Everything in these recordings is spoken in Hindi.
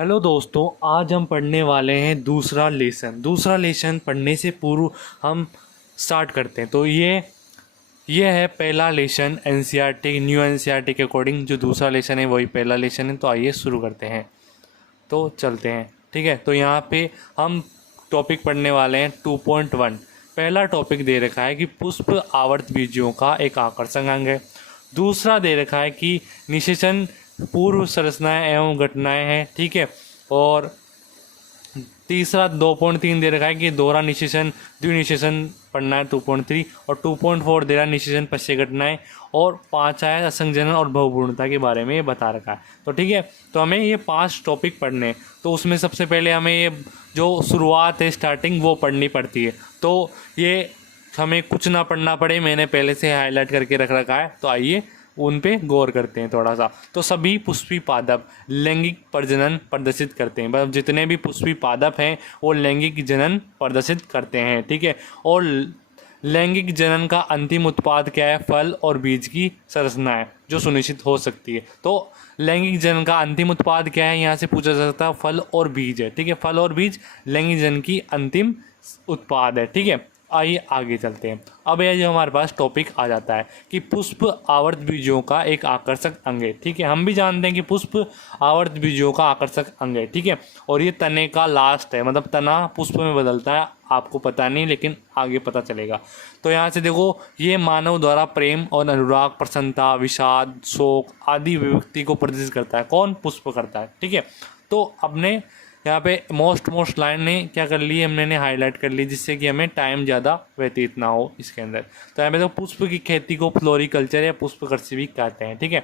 हेलो दोस्तों, आज हम पढ़ने वाले हैं दूसरा लेसन पढ़ने से पूर्व हम स्टार्ट करते हैं। तो ये है पहला लेसन एनसीईआरटी न्यू एनसीईआरटी के अकॉर्डिंग। जो दूसरा लेसन है वही पहला लेसन है। तो आइए शुरू करते हैं। तो चलते हैं, ठीक है। तो यहाँ पे हम टॉपिक पढ़ने वाले हैं 2.1। पहला टॉपिक दे रखा है कि पुष्प आवर्त बीजों का एक आकर्षक अंग है। दूसरा दे रखा है कि निषेचन पूर्व संरचनाएं एवं घटनाएं हैं, ठीक है। और तीसरा 2.3 दे रखा है कि दोहरा निषेचन द्विनिषेचन पढ़ना है 2.3। और 2.4 दे रहा है निषेचन पश्य घटनाएं। और 5 आया असंजनन और बहुपूर्णता के बारे में ये बता रखा है। तो ठीक है, तो हमें ये 5 टॉपिक पढ़ने हैं। तो उसमें सबसे पहले हमें ये जो शुरुआत है स्टार्टिंग वो पढ़नी पड़ती है। तो ये हमें कुछ ना पढ़ना पड़े, मैंने पहले से हाईलाइट करके रख रखा है। तो आइए उन पे गौर करते हैं थोड़ा सा। तो सभी पुष्पी पादप लैंगिक प्रजनन प्रदर्शित करते हैं। मतलब जितने भी पुष्पी पादप हैं वो लैंगिक जनन प्रदर्शित करते हैं, ठीक है। और लैंगिक जनन का अंतिम उत्पाद क्या है? फल और बीज की संरचना है जो सुनिश्चित हो सकती है। तो लैंगिक जनन का अंतिम उत्पाद क्या है, यहाँ से पूछा जा सकता है। फल और बीज है, ठीक है। फल और बीज लैंगिक जनन की अंतिम उत्पाद है, ठीक है। आइए आगे चलते हैं। अब यह जो हमारे पास टॉपिक आ जाता है कि पुष्प आवर्त बीजों का एक आकर्षक अंग है, ठीक है। हम भी जानते हैं कि पुष्प आवर्त बीजों का आकर्षक अंग है, ठीक है। और ये तने का लास्ट है, मतलब तना पुष्प में बदलता है। आपको पता नहीं, लेकिन आगे पता चलेगा। तो यहाँ से देखो, ये मानव द्वारा प्रेम और अनुराग, प्रसन्नता, विषाद, शोक आदि विभक्ति को प्रदर्शित करता है। कौन? पुष्प करता है, ठीक है। तो अपने यहाँ पे मोस्ट लाइन ने क्या कर ली, हमने हाईलाइट कर ली, जिससे कि हमें टाइम ज़्यादा व्यतीत ना हो इसके अंदर। तो यहाँ पे तो पुष्प की खेती को फ्लोरिकल्चर या पुष्प कृषि भी कहते हैं, ठीक है।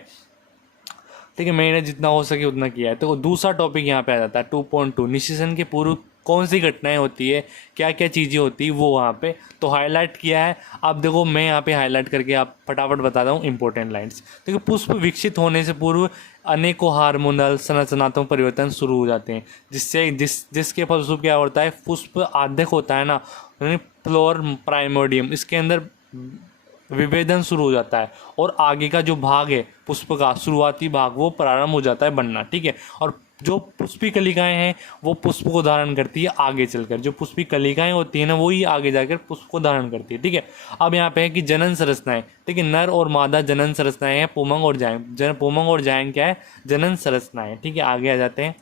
ठीक है, मैंने जितना हो सके उतना किया है। तो दूसरा टॉपिक यहाँ पे आ जाता है 2.2। निषेचन के पूर्व कौन सी घटनाएं होती है, क्या क्या चीज़ें होती है, वो वहाँ पे तो हाईलाइट किया है। अब देखो, मैं यहाँ पे हाईलाइट करके आप फटाफट बताता हूँ इंपॉर्टेंट लाइंस। देखो, पुष्प विकसित होने से पूर्व अनेकों हार्मोनल संरचनात्मक परिवर्तन शुरू हो जाते हैं, जिसके फलस्वरूप क्या होता है? पुष्प आद्यक होता है ना, फ्लोर प्राइमोडियम, इसके अंदर विभेदन शुरू हो जाता है। और आगे का जो भाग है पुष्प का शुरुआती भाग वो प्रारंभ हो जाता है बनना, ठीक है। और जो पुष्पी कलिकाएं हैं वो पुष्प को धारण करती है आगे चलकर। जो पुष्पी कलिकाएं होती है ना, वो ही आगे जाकर पुष्प को धारण करती है, ठीक है। अब यहाँ पे है कि जनन संरचनाएं, ठीक है। नर और मादा जनन संरचनाएं हैं, पुमंग और जायंग। पुमंग और जायंग क्या है? जनन संरचनाएं, ठीक है। आगे आ जाते हैं,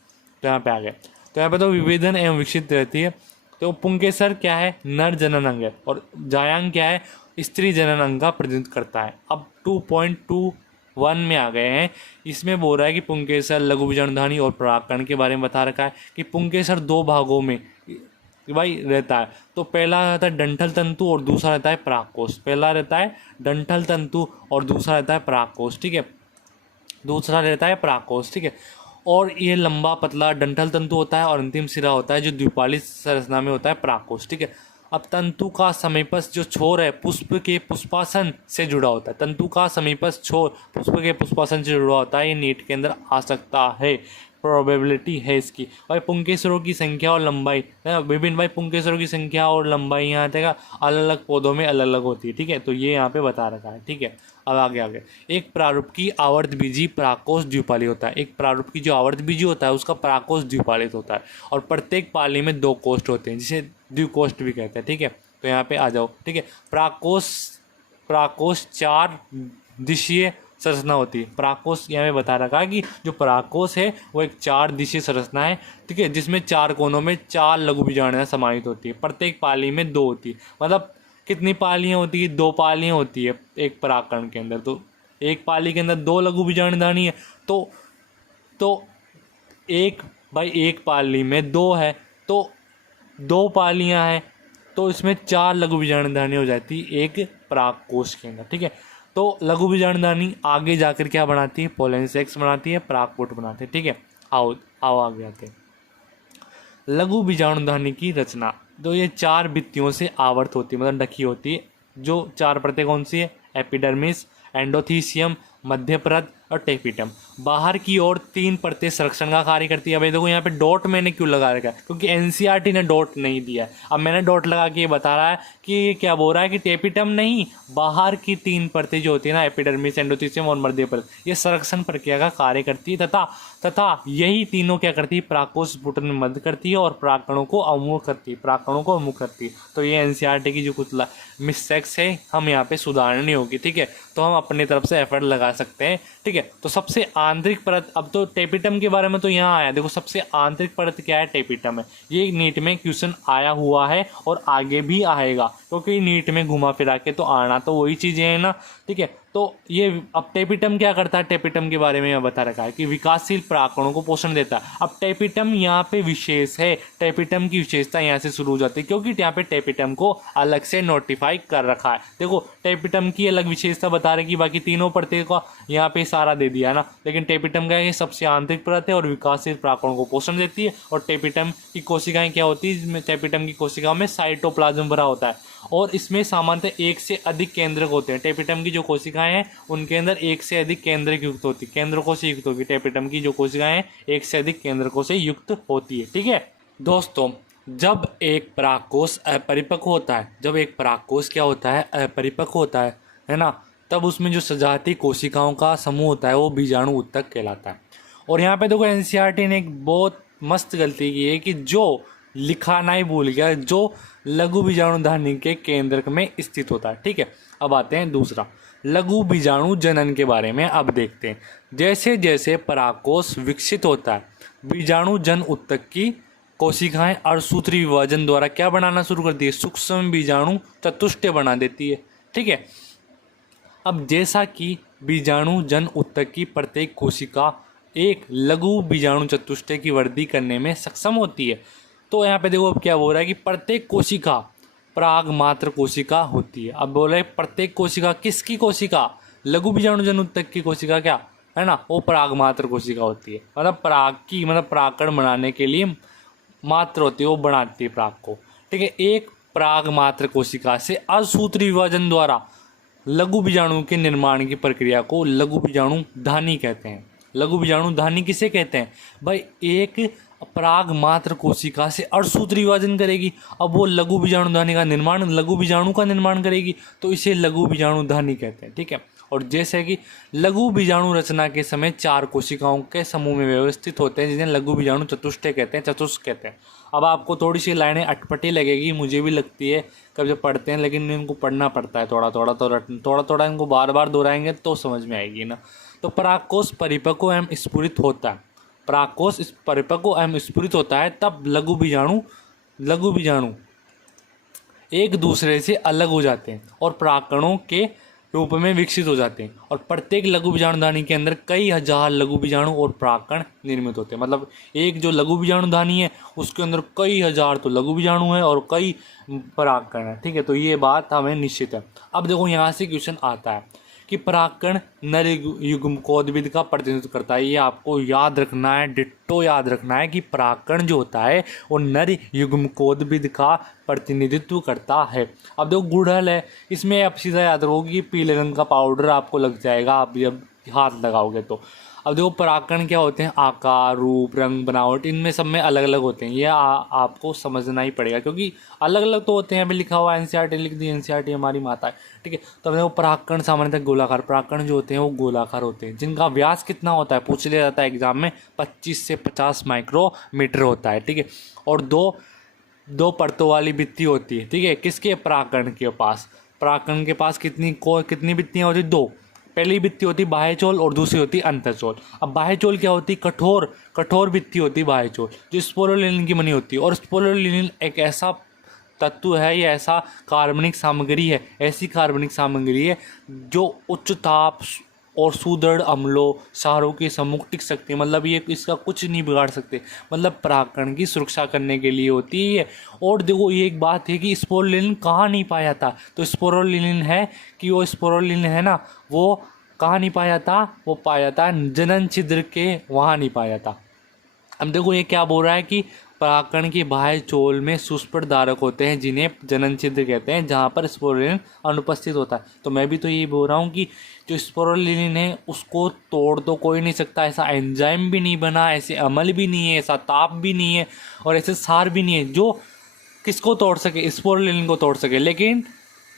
तो यहाँ पे आ गए। तो यहाँ पे तो विभेदन एवं विकसित रहती है। तो पुंकेसर क्या है? नर जनन अंग है। और जायांग क्या है? स्त्री जनन अंग का प्रतिनिधित्व करता है। अब 2.21 में आ गए हैं। इसमें बोल रहा है कि पुंकेसर, लघु बीजाणुधानी और परागकण के बारे में बता रखा है कि पुंकेसर 2 भागों में भाई रहता है। तो पहला रहता है डंठल तंतु और दूसरा रहता है परागकोश। पहला रहता है डंठल तंतु और दूसरा रहता है परागकोश, ठीक है। दूसरा रहता है परागकोश, ठीक है। और ये लंबा पतला डंठल तंतु होता है और अंतिम सिरा होता है जो द्विपाली संरचना में होता है परागकोश, ठीक है। अब तंतु का समीपस्थ जो छोर है पुष्प के पुष्पासन से जुड़ा होता है। तंतु का समीपस्थ छोर पुष्प के पुष्पासन से जुड़ा होता है। ये नीट के अंदर आ सकता है, प्रोबेबिलिटी है इसकी। भाई पुंकेसरों की संख्या और लंबाई विभिन्न, भाई पुंकेसरों की संख्या और लंबाई यहाँ तक अलग अलग पौधों में अलग अलग होती है, ठीक है। तो ये यहाँ पे बता रखा है, ठीक है। अब आगे एक प्रारूपकी आवर्त बीजी परागकोश द्विपाली होता है। एक प्रारूपकी जो आवर्त बीजी होता है उसका परागकोश द्विपालित होता है। और प्रत्येक पाली में 2 कोष्ठ होते हैं, जिसे द्विकोष्ठ भी कहते हैं, ठीक है। तो यहाँ पे आ जाओ, ठीक है। परागकोश 4 दिशीय संरचना होती है। परागकोश यहाँ पे बता रखा है कि जो परागकोश है वो एक 4 दिशीय संरचना है, ठीक है, जिसमें 4 कोनों में 4 लघु बीजाणुएं समाहित होती है। प्रत्येक पाली में 2 होती है। मतलब कितनी पालियाँ होती है? 2 पालियाँ होती है एक परागकण के अंदर। तो एक पाली के अंदर 2 लघु बीजाणुधानी है। तो एक पाली में 2 है, तो 2 पालियाँ हैं, तो इसमें 4 लघु बीजाणुधानी हो जाती है एक परागकोश के अंदर, ठीक है। तो लघु बीजाणुधानी आगे जाकर क्या बनाती है? पोलन सेक्स बनाती है, परागकोट बनाते हैं, ठीक है। आओ आगे आते हैं। लघु बीजाणुधानी की रचना, तो ये 4 भित्तियों से आवर्त होती है, मतलब ढकी होती है। जो 4 परतें कौन सी है? एपिडर्मिस, एंडोथीसियम, मध्य परत और टेपिटम। बाहर की ओर 3 परतें संरक्षण का कार्य करती है। अब देखो यहाँ पे डॉट मैंने क्यों लगा रखा है, क्योंकि एनसीईआरटी ने डॉट नहीं दिया है। अब मैंने डॉट लगा के ये बता रहा है कि ये क्या बोल रहा है कि टेपिटम नहीं, बाहर की 3 परतें जो होती है ना, एपिडर्मिस, एंडोथेलियम और मध्य परत, ये संरक्षण प्रक्रिया का कार्य करती है तथा यही तीनों क्या करती है, परागकोश स्फुटन में मदद करती है और परागकणों को अवमुख करती है। तो ये एनसीईआरटी की जो कुछ मिस्टेक्स है हम यहाँ पे सुधारनी होगी, ठीक है। तो हम अपनी तरफ से एफर्ट लगा सकते हैं, ठीक है। तो सबसे आंतरिक परत, अब तो टेपिटम के बारे में तो यहाँ आया, देखो सबसे आंतरिक परत क्या है, टेपिटम है। ये नीट में क्वेश्चन आया हुआ है और आगे भी आएगा, क्योंकि नीट में घुमा फिरा के तो आना तो वही चीज़ें हैं ना, ठीक है। तो ये अब टेपिटम क्या करता है, टेपिटम के बारे में मैं बता रखा है कि विकासशील परागकणों को पोषण देता है। अब टेपिटम यहाँ पे विशेष है, टेपिटम की विशेषता यहाँ से शुरू हो जाती है, क्योंकि यहाँ पे टेपिटम को अलग से नोटिफाई कर रखा है। देखो टेपिटम की अलग विशेषता बता रहे कि बाकी तीनों परतें का यहाँ पे सारा दे दिया है ना, लेकिन टेपिटम का ये सबसे आंतरिक परत है और विकासशील परागकणों को पोषण देती है। और टेपिटम की कोशिकाएं क्या होती है, इसमें टेपिटम की कोशिकाओं में साइटोप्लाज्म भरा होता है और इसमें सामान्यतः 1 से अधिक केंद्रक होते हैं। टेपिटम की जो कोशिकाएं हैं उनके अंदर 1 से अधिक केंद्रक युक्त होती है, केंद्रकों से युक्त होगी। टेपिटम की जो कोशिकाएं हैं 1 से अधिक केंद्रकों से युक्त होती है, ठीक है दोस्तों। जब एक परागकोश अपरिपक्व होता है, जब एक परागकोश क्या होता है, अपरिपक्व होता है ना, तब उसमें जो सजातीय कोशिकाओं का समूह होता है वो बीजाणु ऊतक कहलाता है। और यहाँ पे देखो एनसीईआरटी ने एक बहुत मस्त गलती की है कि जो लिखा नहीं भूल गया, जो लघु बीजाणुधानी के केंद्रक में स्थित होता है, ठीक है। अब आते हैं दूसरा, लघु बीजाणु जनन के बारे में अब देखते हैं। जैसे जैसे परागकोश विकसित होता है, बीजाणु जन ऊतक की कोशिकाएं अर्धसूत्री विभाजन द्वारा क्या बनाना शुरू करती है, सूक्ष्म बीजाणु चतुष्टय बना देती है, ठीक है। अब जैसा कि बीजाणु जन ऊतक की प्रत्येक कोशिका एक लघु बीजाणु चतुष्टय की वृद्धि करने में सक्षम होती है, तो यहाँ पे देखो अब क्या बोल रहा है कि प्रत्येक कोशिका पराग मात्र कोशिका होती है। अब बोल रहे प्रत्येक कोशिका, किसकी कोशिका, लघु बीजाणु जन ऊतक की कोशिका क्या है ना, वो पराग मात्र कोशिका होती है। मतलब पराग की, मतलब परागकण बनाने के लिए मात्र होती है, वो बनाती है पराग को, ठीक है। एक पराग मात्र कोशिका से अर्धसूत्री विभाजन द्वारा लघु बीजाणु के निर्माण की प्रक्रिया को लघु बीजाणु धानी कहते हैं। लघु बीजाणु धानी किसे कहते हैं भाई, एक पराग मात्र कोशिका से अर्धसूत्री विभाजन करेगी, अब वो लघु बीजाणु धानी का निर्माण, लघु बीजाणु का निर्माण करेगी, तो इसे लघु बीजाणु धानी कहते हैं, ठीक है। और जैसे कि लघु बीजाणु रचना के समय 4 कोशिकाओं के समूह में व्यवस्थित होते हैं, जिन्हें लघु बीजाणु चतुष्टय कहते हैं, चतुष्क कहते हैं। अब आपको थोड़ी सी लाइनें अटपटी लगेगी, मुझे भी लगती है कब जब पढ़ते हैं, लेकिन इनको पढ़ना पड़ता है थोड़ा थोड़ा इनको बार बार दोहराएंगे तो समझ में आएगी ना। तो परागकोश परिपक्व एवं स्फुरित होता है, परागकोश परिपक्व एवं स्फुरित होता है, तब लघु बीजाणु एक दूसरे से अलग हो जाते हैं और परागकणों के रूप में विकसित हो जाते हैं। और प्रत्येक लघु बीजाणुधानी के अंदर कई हजार लघु बीजाणु और परागकण निर्मित होते हैं। मतलब एक जो लघु बीजाणुधानी है उसके अंदर कई हजार तो लघु बीजाणु है और कई परागकण है, ठीक है। तो ये बात हमें निश्चित है। अब देखो यहाँ से क्वेश्चन आता है कि परागकण नर युग्मकोद्भिद का प्रतिनिधित्व करता है। ये आपको याद रखना है, डिट्टो याद रखना है कि परागकण जो होता है वो नर युग्मकोद्भिद का प्रतिनिधित्व करता है। अब देखो गुड़हल है, इसमें आप सीधा याद रखोगे कि पीले रंग का पाउडर आपको लग जाएगा आप जब हाथ लगाओगे तो। अब देखो परागकण क्या होते हैं, आकार, रूप, रंग, बनावट, इनमें सब में अलग अलग होते हैं। ये आपको समझना ही पड़ेगा, क्योंकि अलग अलग तो होते हैं। अभी लिखा हुआ एनसीईआरटी लिख दी, एनसीईआरटी हमारी माता है, ठीक है। तो अब देखो परागकण सामान्यतः गोलाकार, परागकण जो होते हैं वो गोलाकार होते हैं, जिनका व्यास कितना होता है पूछ लिया जाता है एग्जाम में, 25 से 50 माइक्रोमीटर होता है, ठीक है। और दो परतों वाली भित्ति होती है, ठीक है। किसके, परागकण के पास। परागकण के पास कितनी भित्तियाँ होती है, 2। पहली भित्ति होती बाह्यचोल और दूसरी होती अंतःचोल। अब बाह्यचोल क्या होती, कठोर भित्ति होती है बाह्यचोल, जो स्पोरुलिन की बनी होती है। और स्पोरुलिन एक ऐसा तत्व है, ये ऐसा कार्बनिक सामग्री है, ऐसी कार्बनिक सामग्री है जो उच्च ताप और सुदृढ़ अम्लों क्षारों के सम्मुख टिक सकती है। मतलब ये इसका कुछ नहीं बिगाड़ सकते, मतलब परागकण की सुरक्षा करने के लिए होती है। और देखो ये एक बात है कि स्पोरुलिन कहाँ नहीं पाया था, तो स्पोरुलिन है कि वो स्पोरुलिन है ना, वो कहाँ नहीं पाया था, वो पाया था जनन छिद्र के वहाँ नहीं पाया था, अब देखो ये क्या बोल रहा है कि परागकण के बाह्य चोल में सुस्पट धारक होते हैं जिन्हें जनन छिद्र कहते हैं, जहाँ पर स्पोरुलिन अनुपस्थित होता है। तो मैं भी तो यही बोल रहा हूँ कि जो स्पोरुलिन है उसको तोड़ तो कोई नहीं सकता, ऐसा एंजाइम भी नहीं बना, ऐसे अमल भी नहीं है, ऐसा ताप भी नहीं है और ऐसे सार भी नहीं है जो किसको तोड़ सके, स्पोरुलिन को तोड़ सके। लेकिन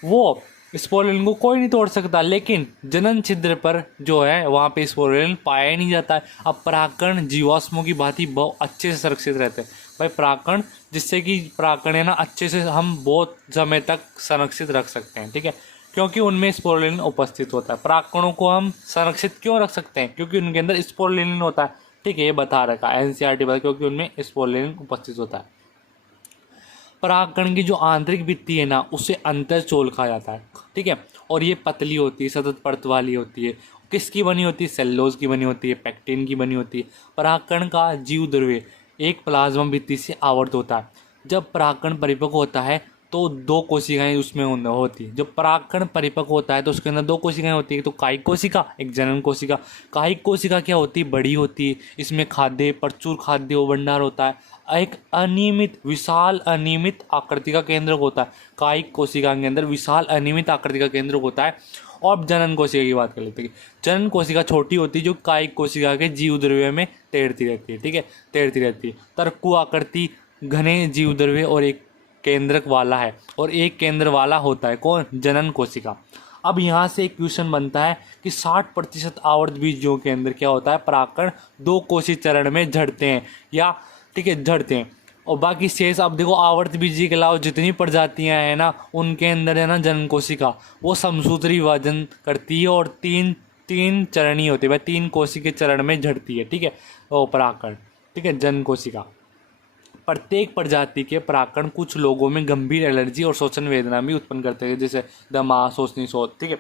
वो स्पोरुलिन को कोई नहीं तोड़ सकता, लेकिन जनन छिद्र पर जो है वहाँ पे स्पोरुलिन पाया ही नहीं जाता है। अब परागकण जीवाश्मों की भांति बहुत अच्छे से संरक्षित रहते हैं भाई परागकण, जिससे कि परागकण है ना अच्छे से हम बहुत समय तक संरक्षित रख सकते हैं, ठीक है, क्योंकि उनमें स्पोरुलिन उपस्थित होता है। परागकणों को हम संरक्षित क्यों रख सकते हैं? क्योंकि उनके अंदर स्पोरुलिन होता है, ठीक है, ये बता रखा है एनसीईआरटी पर, क्योंकि उनमें स्पोरुलिन उपस्थित होता है। परागकण की जो आंतरिक भित्ति है ना उसे अंतरचोल कहा जाता है, ठीक है, और ये पतली होती है, सतत परत वाली होती है। किसकी बनी होती है? सेल्यूलोज की बनी होती है, पेक्टिन की बनी होती है। परागकण का जीव द्रव्य एक प्लाज्मा भित्ति से आवृत होता है। जब परागकण परिपक्व होता है तो दो कोशिकाएं उसमें होती है। जब परागकण परिपक्व होता है तो उसके अंदर दो कोशिकाएं होती है, तो कायिक कोशिका, एक जनन कोशिका। कायिक कोशिका क्या होती है? बड़ी होती है, इसमें खाद्य प्रचुर खाद्य भंडार होता है। एक अनियमित विशाल अनियमित आकृति का केंद्र होता है। कायिक कोशिका के अंदर विशाल अनियमित आकृति का केंद्र होता है। और जनन कोशिका की बात कर लेते हैं। जनन कोशिका छोटी होती है जो कायिक कोशिका के जीव द्रव्य में तैरती रहती है, ठीक है, तैरती रहती है। तरकु आकृति घने जीव द्रव्य और एक केंद्रक वाला है, और एक केंद्र वाला होता है कौन? जनन कोशिका। अब यहाँ से एक क्वेश्चन बनता है कि 60% आवर्त बीजों के अंदर क्या होता है? परागकण दो कोशी चरण में झड़ते हैं, या ठीक है झड़ते हैं, और बाकी शेष, अब देखो आवर्त बीजी के अलावा जितनी प्रजातियां हैं ना उनके अंदर है ना जनन कोशिका वो समसूत्री विभाजन करती है और तीन चरणी होती है भाई, 3 कोशी के चरण में झड़ती है, ठीक है, वो परागकण, ठीक है, जनन कोशिका। प्रत्येक प्रजाति के परागकण कुछ लोगों में गंभीर एलर्जी और शोषण वेदना भी उत्पन्न करते हैं, जैसे दमा, शोषणी शोथ, ठीक है।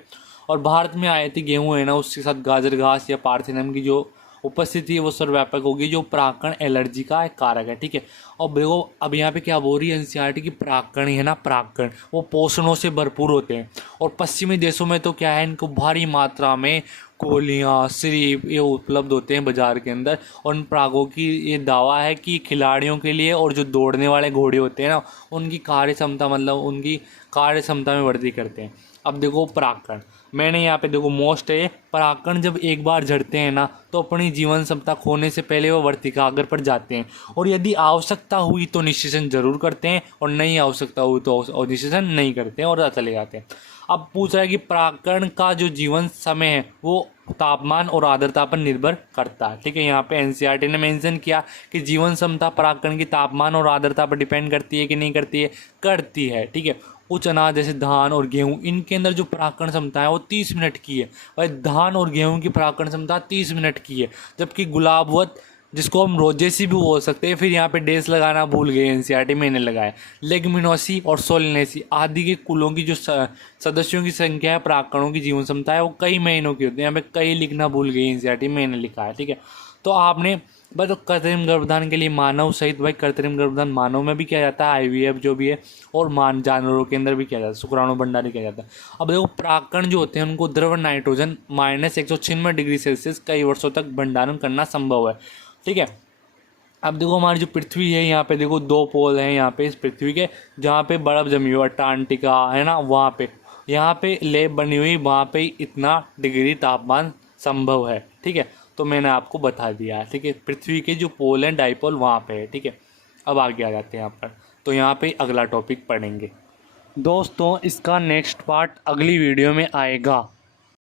और भारत में आयाती गेहूं है ना उसके साथ गाजर घास या पार्थेनियम की जो उपस्थिति है वो सर्वव्यापक होगी, जो परागकण एलर्जी का एक कारक है, ठीक है। और देखो अब यहाँ पे क्या बोल रही है एनसीईआरटी की, परागकण है ना, परागकण वो पोषणों से भरपूर होते हैं, और पश्चिमी देशों में तो क्या है इनको भारी मात्रा में कोलियाँ, सिरीप ये उपलब्ध होते हैं बाजार के अंदर। और उन परागों की ये दावा है कि खिलाड़ियों के लिए और जो दौड़ने वाले घोड़े होते हैं ना उनकी कार्य क्षमता, मतलब उनकी कार्य क्षमता में वृद्धि करते हैं। अब देखो परागकण, मैंने यहाँ पे देखो मोस्ट है, परागकण जब एक बार झड़ते हैं ना तो अपनी जीवन क्षमता खोने से पहले वो वर्तिकाग्र पर जाते हैं, और यदि आवश्यकता हुई तो निषेचन जरूर करते हैं, और नहीं आवश्यकता हुई तो निषेचन नहीं करते हैं और चले जाते हैं। अब पूछ रहा है कि परागकण का जो जीवन समय है वो तापमान और आर्द्रता पर निर्भर करता है, ठीक है। यहाँ पे एनसीईआरटी ने मेंशन किया कि जीवन क्षमता परागकण की तापमान और आर्द्रता पर डिपेंड करती है कि नहीं करती है? करती है, ठीक है। कुछ अनाज जैसे धान और गेहूं, इनके अंदर जो परागकण क्षमता है वो 30 मिनट की है भाई। धान और गेहूं की परागकण क्षमता 30 मिनट की है, जबकि गुलाबवत, जिसको हम रोजेसी भी बोल सकते हैं, फिर यहाँ पे डेस लगाना भूल गए एनसीईआरटी में, मैंने लगाया, लेगमिनोसी और सोलनेसी आदि के कुलों की जो सदस्यों की संख्या है, परागकणों की जीवन क्षमता है वो कई महीनों की होती है। यहाँ पे कई लिखना भूल गई एनसीईआरटी में, मैंने लिखा है, ठीक है। तो आपने बस कृत्रिम गर्भधान के लिए मानव सहित भाई, कृत्रिम गर्भधान मानव में भी किया जाता है, आईवीएफ जो भी है, और जानवरों के अंदर भी किया जाता है, शुक्राणु भंडारी किया जाता है। अब देखो परागकण जो होते हैं उनको द्रव नाइट्रोजन -196 कई वर्षों तक भंडारण करना संभव है, ठीक है। अब देखो हमारी जो पृथ्वी है, यहाँ पे देखो 2 पोल हैं यहाँ पे इस पृथ्वी के, जहाँ पे बर्फ जमी हुई अंटार्कटिका है ना, वहाँ पे, यहाँ पे लेब बनी हुई, वहाँ पे इतना डिग्री तापमान संभव है, ठीक है। तो मैंने आपको बता दिया है, ठीक है। पृथ्वी के जो पोल हैं डाइपोल वहाँ पे है, ठीक है। अब आगे आ जाते हैं यहाँ पर, तो यहाँ पे अगला टॉपिक पढ़ेंगे दोस्तों। इसका नेक्स्ट पार्ट अगली वीडियो में आएगा।